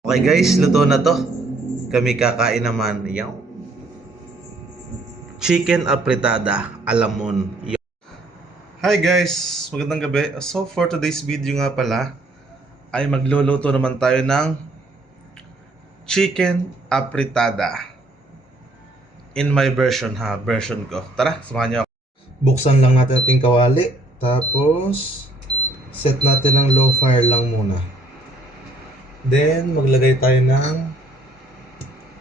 Okay guys, luto na to. Kami kakain naman. Yaw. Chicken apretada, alamon. Yaw. Hi guys, magandang gabi. So for today's video nga pala, ay magluluto naman tayo ng chicken apretada. In my version ha, version ko. Tara, samahan niyo ako. Buksan lang natin ating kawali. Tapos, set natin ng low fire lang muna. Then, maglagay tayo ng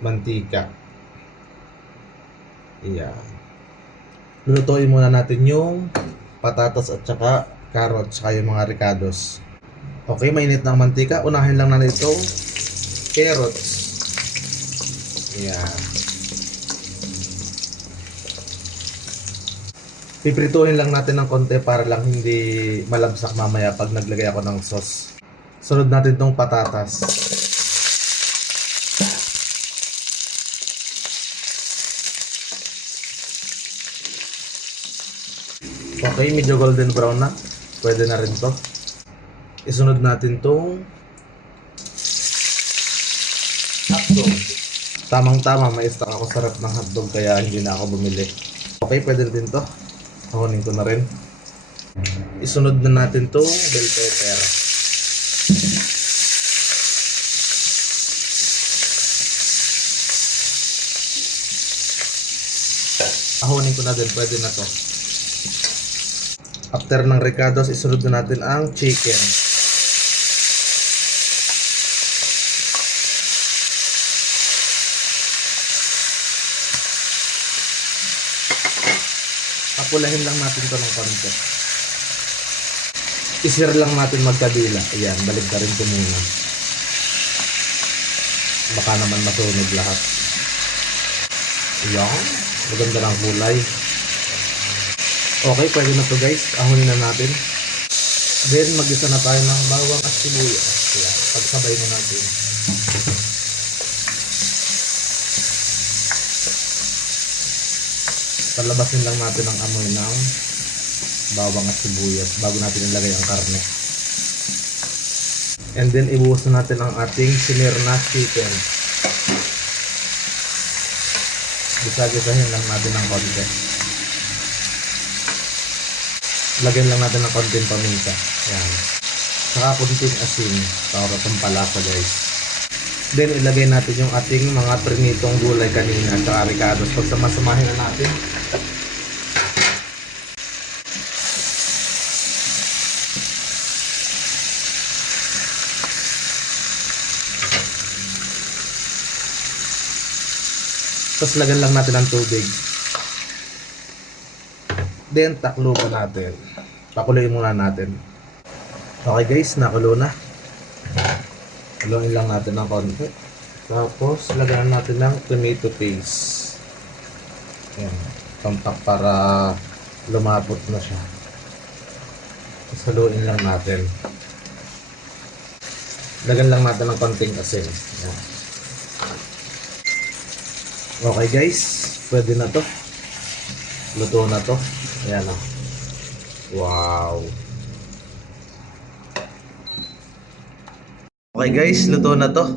mantika. Ayan. Lulutuin muna natin yung patatas at saka carrots, saka yung mga ricados. Okay, mainit ng mantika. Unahin lang natin itong carrots. Ayan. Piprituhin lang natin ng konti para lang hindi malabsak mamaya pag naglagay ako ng sauce. Sunod natin tong patatas. Okay, medyo golden brown na. Pwede na rin to. Isunod natin tong hotdog. Tamang-tama, may stock ako sarap ng hotdog kaya hindi na ako bumili. Okay, pwede rin to. Kunin ko na rin. Isunod na natin tong bell pepper. Ahonin ko na din, pwede na to. After ng ricados, isunod na natin ang chicken. Papulahin lang natin to ng konti. Isir lang natin magkadila. Ayan, balik ka rin ko muna. Baka naman masunog lahat. Ayan, maganda ng kulay. Okay, pwede na to guys. Ahonin na natin. Then, mag-isa na tayo ng bawang at sibuyas. Ayan, pagsabay na natin. Palabasin lang natin ang amoy ng bawang at sibuyas bago natin ilagay ang karne. And then, ibuhos na natin ang ating sinirna chicken. Gisa-gisahin lang natin ng konti. Lagyan lang natin ng konting paminta. Ayan. Saka konting asin para pampalasa guys. Then ilagay natin yung ating mga prinitong gulay kanina at saka ricados. Pagsamasamahin na natin. Tapos lagyan lang natin ng tubig. Then takluban natin. Pakuluin muna natin. Okay guys, nakulo na. Haluin lang natin ng konti. Tapos lagyan natin ng tomato paste. Ayan, tampak para lumapot na siya. Tapos haluin lang natin. Lagyan lang natin ng konting asin. Ayan. Okay guys, pwede na to. Luto na to. Ayan o. Wow. Okay guys, luto na to.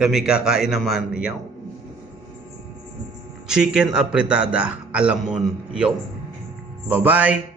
Kami kakain naman. Yaw. Chicken apretada, alamon. Yaw. Bye-bye.